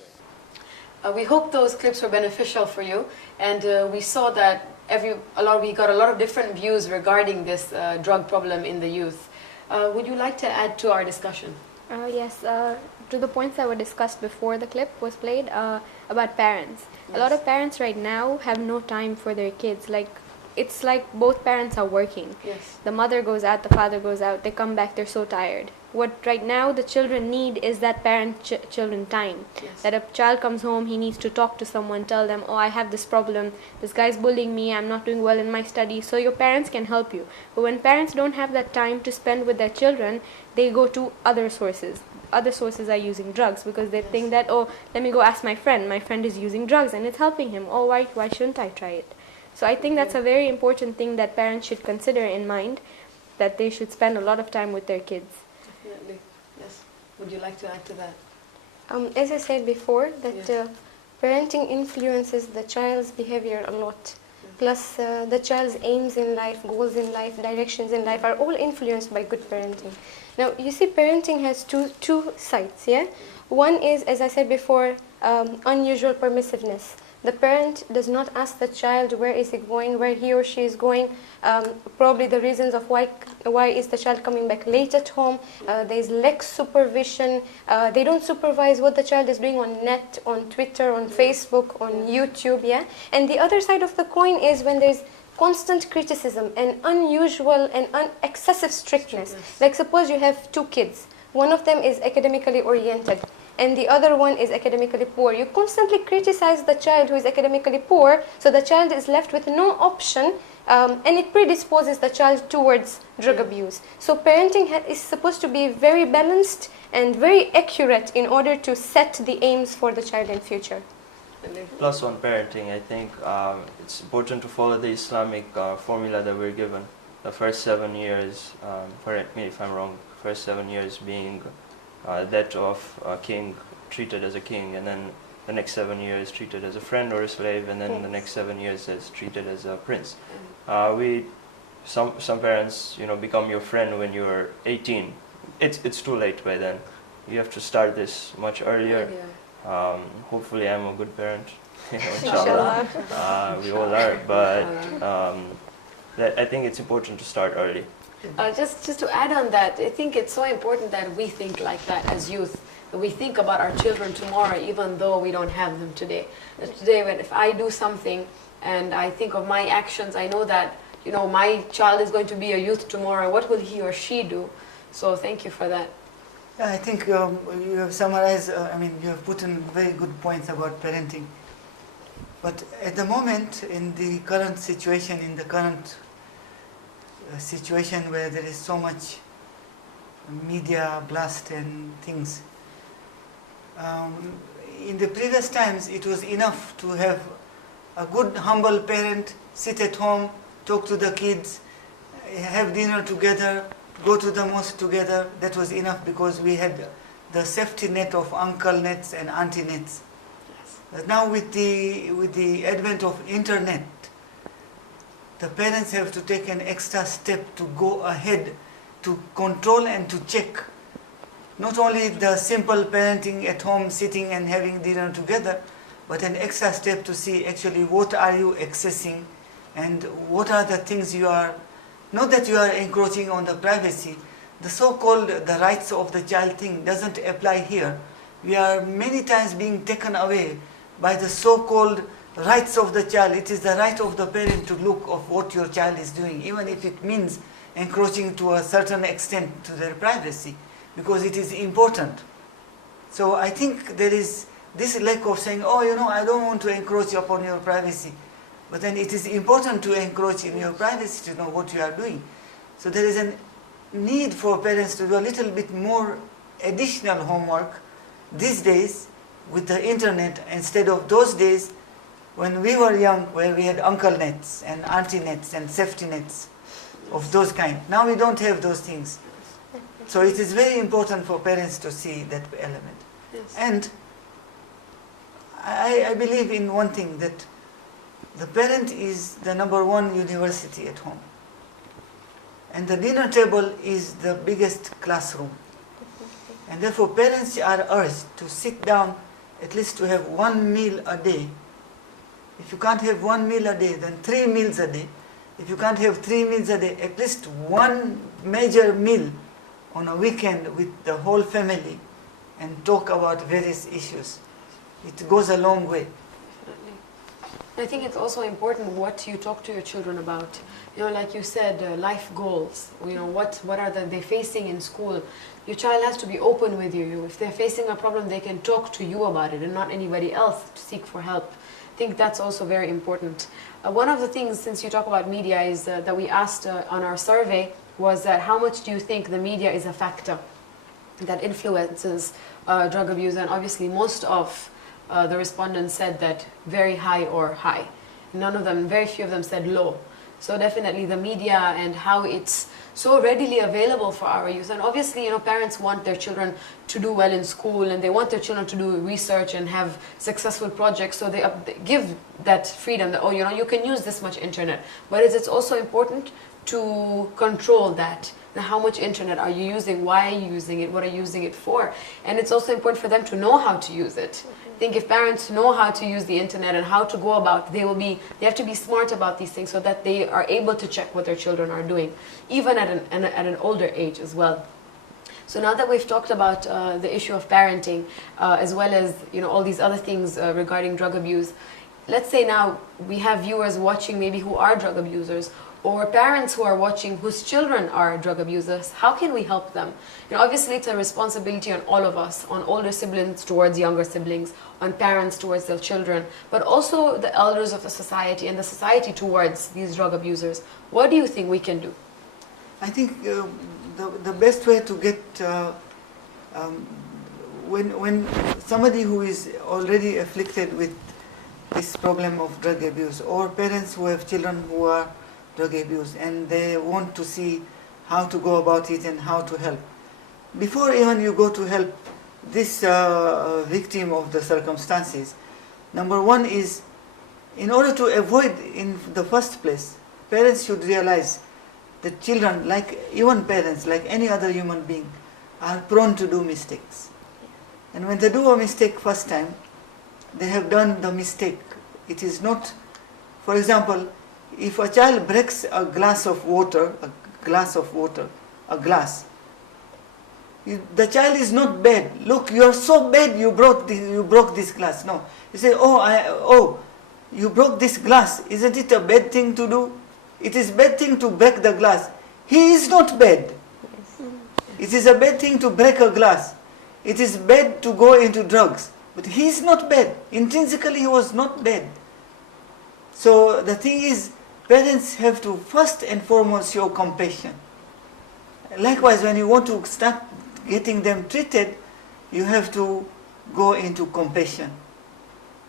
We hope those clips were beneficial for you, and we saw that we got a lot of different views regarding this drug problem in the youth. Would you like to add to our discussion? Yes, to the points that were discussed before the clip was played about parents. Yes. A lot of parents right now have no time for their kids. It's like both parents are working. Yes. The mother goes out, the father goes out, they come back, they're so tired. What right now the children need is that parent-children time. Yes. That a child comes home, he needs to talk to someone, tell them, oh, I have this problem, this guy's bullying me, I'm not doing well in my studies. So your parents can help you. But when parents don't have that time to spend with their children, they go to other sources. Other sources are using drugs because they think that, oh, let me go ask my friend is using drugs and it's helping him. Oh, why shouldn't I try it? So I think that's a very important thing that parents should consider in mind, that they should spend a lot of time with their kids. Definitely. Yes. Would you like to add to that? As I said before, that Yes. parenting influences the child's behavior a lot. Plus, the child's aims in life, goals in life, directions in life are all influenced by good parenting. Now, you see, parenting has two sides, yeah? One is, as I said before, unusual permissiveness. The parent does not ask the child where is he going, where he or she is going, probably the reasons of why is the child coming back late at home. There is lax supervision. They don't supervise what the child is doing on net, on Twitter, on Facebook, on YouTube, yeah? And the other side of the coin is when there's constant criticism and unusual and excessive strictness. Like suppose you have two kids. One of them is academically oriented and the other one is academically poor. You constantly criticize the child who is academically poor, so the child is left with no option, and it predisposes the child towards drug abuse. So parenting is supposed to be very balanced and very accurate in order to set the aims for the child in future. Plus on parenting, I think it's important to follow the Islamic formula that we're given. The first 7 years, correct me if I'm wrong, first 7 years being that of a king, treated as a king, and then the next 7 years treated as a friend or a slave, and then the next 7 years as treated as a prince. Some parents, become your friend when you're 18. It's too late by then. You have to start this much earlier. Hopefully, I'm a good parent. Inshallah. We all are, but I think it's important to start early. Just to add on that, I think it's so important that we think like that as youth. That we think about our children tomorrow, even though we don't have them today. Today, if I do something and I think of my actions, I know that my child is going to be a youth tomorrow. What will he or she do? So thank you for that. Yeah, I think you have summarized. You have put in very good points about parenting. But at the moment, in the current situation, situation where there is so much media blast and things. In the previous times, it was enough to have a good, humble parent sit at home, talk to the kids, have dinner together, go to the mosque together. That was enough because we had the safety net of uncle nets and auntie nets. But now with the advent of internet, the parents have to take an extra step to go ahead to control and to check not only the simple parenting at home, sitting and having dinner together, but an extra step to see actually what are you accessing and what are the things you are, not that you are encroaching on the privacy. The so-called the rights of the child thing doesn't apply here. We are many times being taken away by the so-called rights of the child. It is the right of the parent to look of what your child is doing, even if it means encroaching to a certain extent to their privacy, because it is important. So I think there is this lack of saying, oh, you know, I don't want to encroach upon your privacy. But then it is important to encroach in your privacy to know what you are doing. So there is a need for parents to do a little bit more additional homework these days with the internet, instead of those days when we were young, where we had uncle nets and auntie nets and safety nets of those kind. Now we don't have those things. So it is very important for parents to see that element. Yes. And I believe in one thing, that the parent is the number one university at home. And the dinner table is the biggest classroom. And therefore parents are urged to sit down at least to have one meal a day. If you can't have one meal a day, then 3 meals a day. If you can't have 3 meals a day, at least one major meal on a weekend with the whole family and talk about various issues. It goes a long way. Definitely. I think it's also important what you talk to your children about. You know, like you said, life goals. You know, what are they facing in school? Your child has to be open with you. If they're facing a problem, they can talk to you about it and not anybody else to seek for help. I think that's also very important. One of the things, since you talk about media, is that we asked on our survey was that how much do you think the media is a factor that influences drug abuse? And obviously most of the respondents said that very high or high. None of them, very few of them said low. So definitely the media and how it's so readily available for our youth. And obviously, you know, parents want their children to do well in school and they want their children to do research and have successful projects. So they give that freedom that, oh, you know, you can use this much internet. But it's also important to control that. Now, how much internet are you using? Why are you using it? What are you using it for? And it's also important for them to know how to use it. I think if parents know how to use the internet and how to go about, they have to be smart about these things so that they are able to check what their children are doing, even at an older age as well. So now that we've talked about the issue of parenting, as well as, you know, all these other things regarding drug abuse, let's say now we have viewers watching maybe who are drug abusers, or parents who are watching whose children are drug abusers. How can we help them? You know, obviously it's a responsibility on all of us, on older siblings towards younger siblings, on parents towards their children, but also the elders of the society and the society towards these drug abusers. What do you think we can do? I think the best way to get, when somebody who is already afflicted with this problem of drug abuse, or parents who have children who are drug abuse and they want to see how to go about it and how to help. Before even you go to help this victim of the circumstances, number one is, in order to avoid in the first place, parents should realize that children, like even parents, like any other human being, are prone to do mistakes. And when they do a mistake first time, they have done the mistake. It is not, for example, if a child breaks a glass, the child is not bad. Look, you are so bad you broke this glass. No. You say, you broke this glass. Isn't it a bad thing to do? It is a bad thing to break the glass. He is not bad. It is a bad thing to break a glass. It is bad to go into drugs. But he is not bad. Intrinsically he was not bad. So the thing is, parents have to first and foremost show compassion. Likewise, when you want to start getting them treated, you have to go into compassion.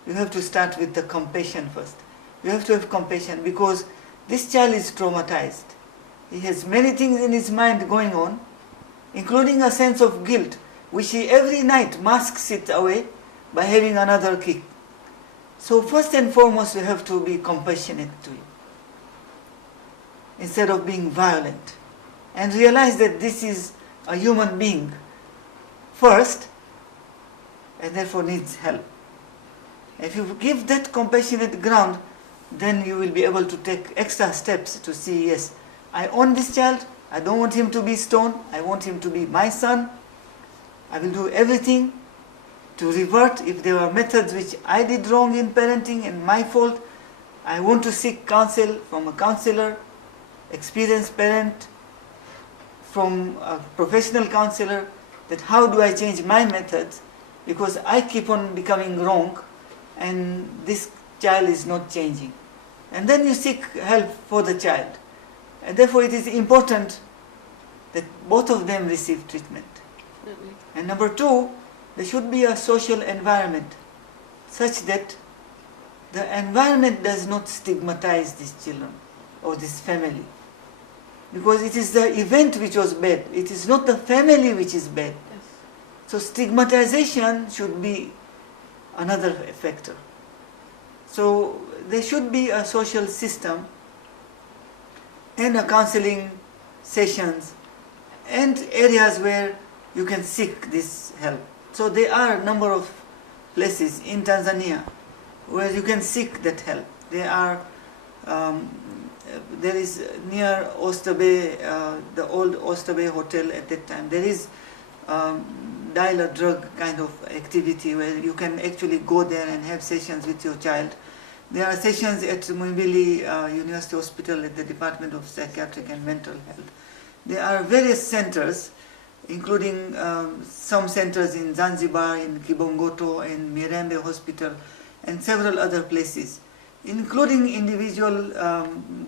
You have to start with the compassion first. You have to have compassion because this child is traumatized. He has many things in his mind going on, including a sense of guilt, which he every night masks it away by having another kick. So first and foremost, you have to be compassionate to him, instead of being violent, and realize that this is a human being first and therefore needs help. If you give that compassionate ground, then you will be able to take extra steps to see, yes, I own this child, I don't want him to be stoned, I want him to be my son, I will do everything to revert if there are methods which I did wrong in parenting and my fault. I want to seek counsel from a counselor, experienced parent, from a professional counselor, that how do I change my methods because I keep on becoming wrong and this child is not changing. And then you seek help for the child. And therefore it is important that both of them receive treatment. And number two, there should be a social environment such that the environment does not stigmatize these children or this family. Because it is the event which was bad, it is not the family which is bad. So stigmatization should be another factor. So there should be a social system and a counseling sessions and areas where you can seek this help. So there are a number of places in Tanzania where you can seek that help. There is near Oysterbay, the old Oysterbay Hotel at that time, there is dial-a-drug kind of activity where you can actually go there and have sessions with your child. There are sessions at Muhimbili University Hospital at the Department of Psychiatric and Mental Health. There are various centers, including some centers in Zanzibar, in Kibongoto, in Mirembe Hospital, and several other places, including individual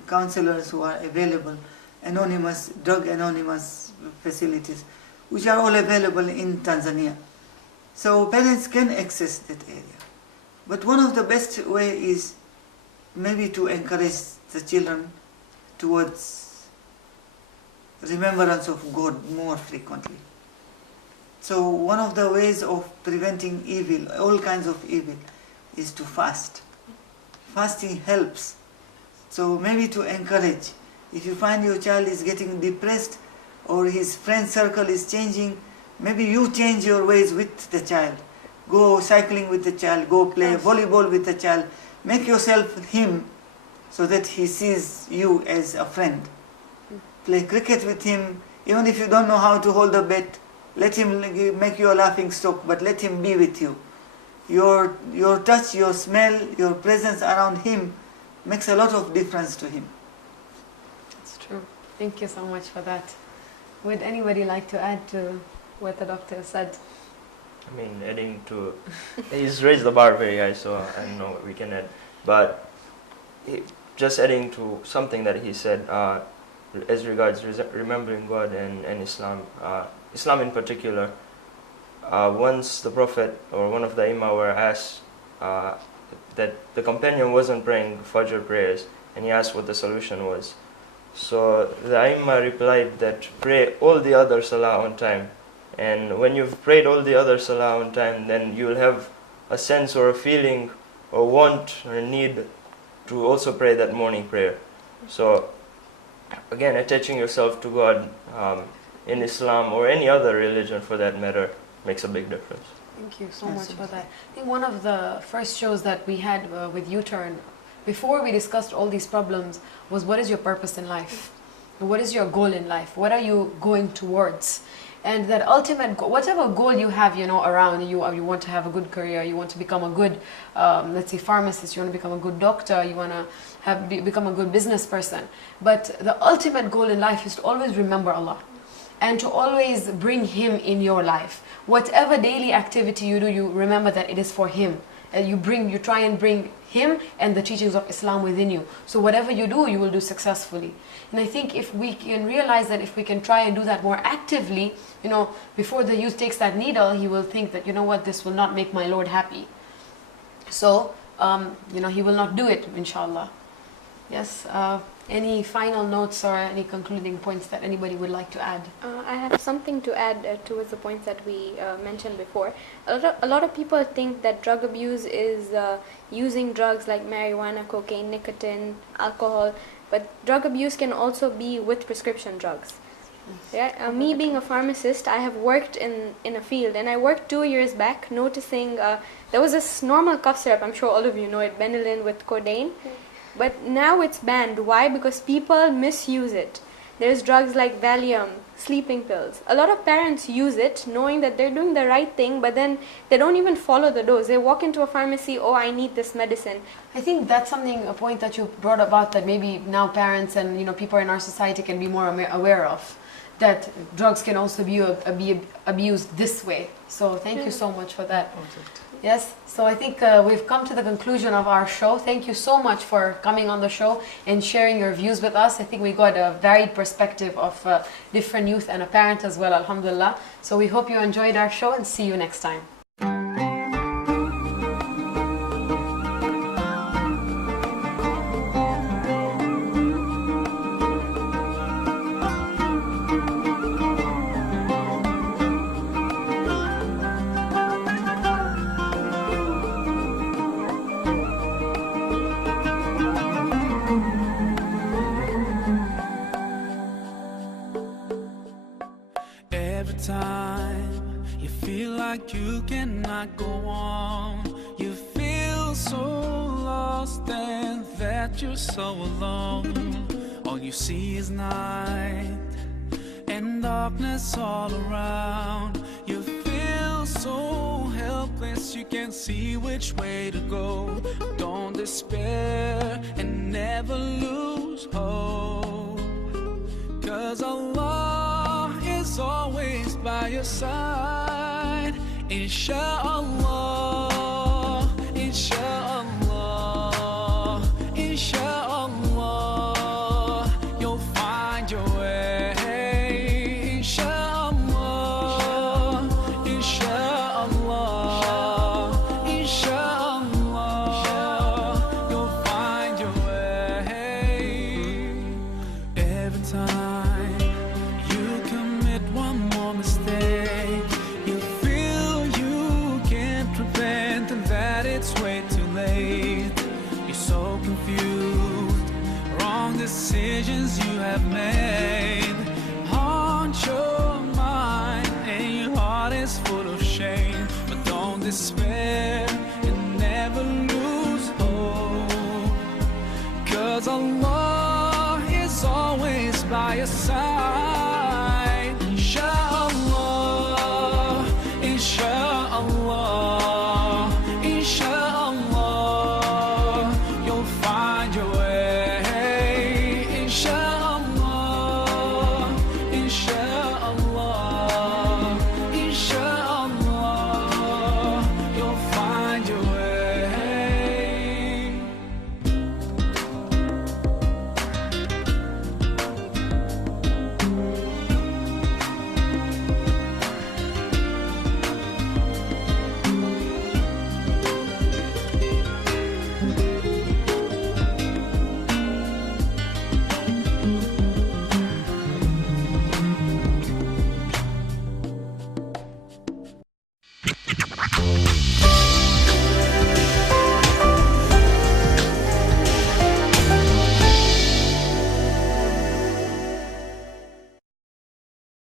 counselors who are available, anonymous, drug anonymous facilities, which are all available in Tanzania. So parents can access that area. But one of the best way is maybe to encourage the children towards remembrance of God more frequently. So one of the ways of preventing evil, all kinds of evil, is to fast. Fasting helps. So maybe to encourage. If you find your child is getting depressed or his friend circle is changing, maybe you change your ways with the child. Go cycling with the child, go play volleyball with the child. Make yourself him so that he sees you as a friend. Play cricket with him, even if you don't know how to hold a bat, let him make you a laughing stock, but let him be with you. Your touch, your smell, your presence around him makes a lot of difference to him. That's true. Thank you so much for that. Would anybody like to add to what the doctor said? I mean, adding to, he's raised the bar very high, so I don't know what we can add. But just adding to something that he said, as regards remembering God and Islam, Islam in particular, once the Prophet or one of the Imam were asked that the companion wasn't praying Fajr prayers, and he asked what the solution was. So the Imam replied that pray all the other salah on time. And when you've prayed all the other salah on time, then you'll have a sense or a feeling or want or need to also pray that morning prayer. So again, attaching yourself to God in Islam or any other religion for that matter makes a big difference. Thank you so much for that. I think one of the first shows that we had with Uturn, before we discussed all these problems, was what is your purpose in life? What is your goal in life? What are you going towards? And that ultimate goal, whatever goal you have, around you want to have a good career, you want to become a good, let's say, pharmacist, you want to become a good doctor, you want to become a good business person. But the ultimate goal in life is to always remember Allah and to always bring Him in your life. Whatever daily activity you do, you remember that it is for Him. You try and bring Him and the teachings of Islam within you. So whatever you do, you will do successfully. And I think if we can realize that, if we can try and do that more actively, before the youth takes that needle, he will think that, this will not make my Lord happy. So, he will not do it, inshallah. Yes. Any final notes or any concluding points that anybody would like to add? I have something to add towards the points that we mentioned before. A lot of people think that drug abuse is using drugs like marijuana, cocaine, nicotine, alcohol, but drug abuse can also be with prescription drugs. Yeah, me being a pharmacist, I have worked in a field, and I worked 2 years back noticing there was this normal cough syrup, I'm sure all of you know it, Benylin with codeine. But now it's banned. Why? Because people misuse it. There's drugs like Valium, sleeping pills. A lot of parents use it knowing that they're doing the right thing, but then they don't even follow the dose. They walk into a pharmacy, oh, I need this medicine. I think that's a point that you brought about, that maybe now parents and people in our society can be more aware of. that drugs can also be abused this way. So thank you so much for that. Yes, so I think we've come to the conclusion of our show. Thank you so much for coming on the show and sharing your views with us. I think we got a varied perspective of different youth and a parent as well, alhamdulillah. So we hope you enjoyed our show and see you next time. Every time you feel like you cannot go on, you feel so lost and that you're so alone. All you see is night and darkness all around. You feel so helpless, you can't see which way to go. Don't despair and never lose hope, 'cause Allah is always by your side. Insha'Allah, Insha'Allah, Insha'Allah, you'll find your way. Insha'Allah, Insha'Allah, Insha'Allah, you'll find your way. Every time you commit one more mistake, you feel you can't repent and that it's way too late. You're so confused, wrong decisions you have made haunt your mind and your heart is full of shame. But don't despair and never lose hope, 'cause Allah is always by your side. Insha'Allah, Insha'Allah, Insha'Allah, you'll find your way. Insha'Allah, Insha'Allah.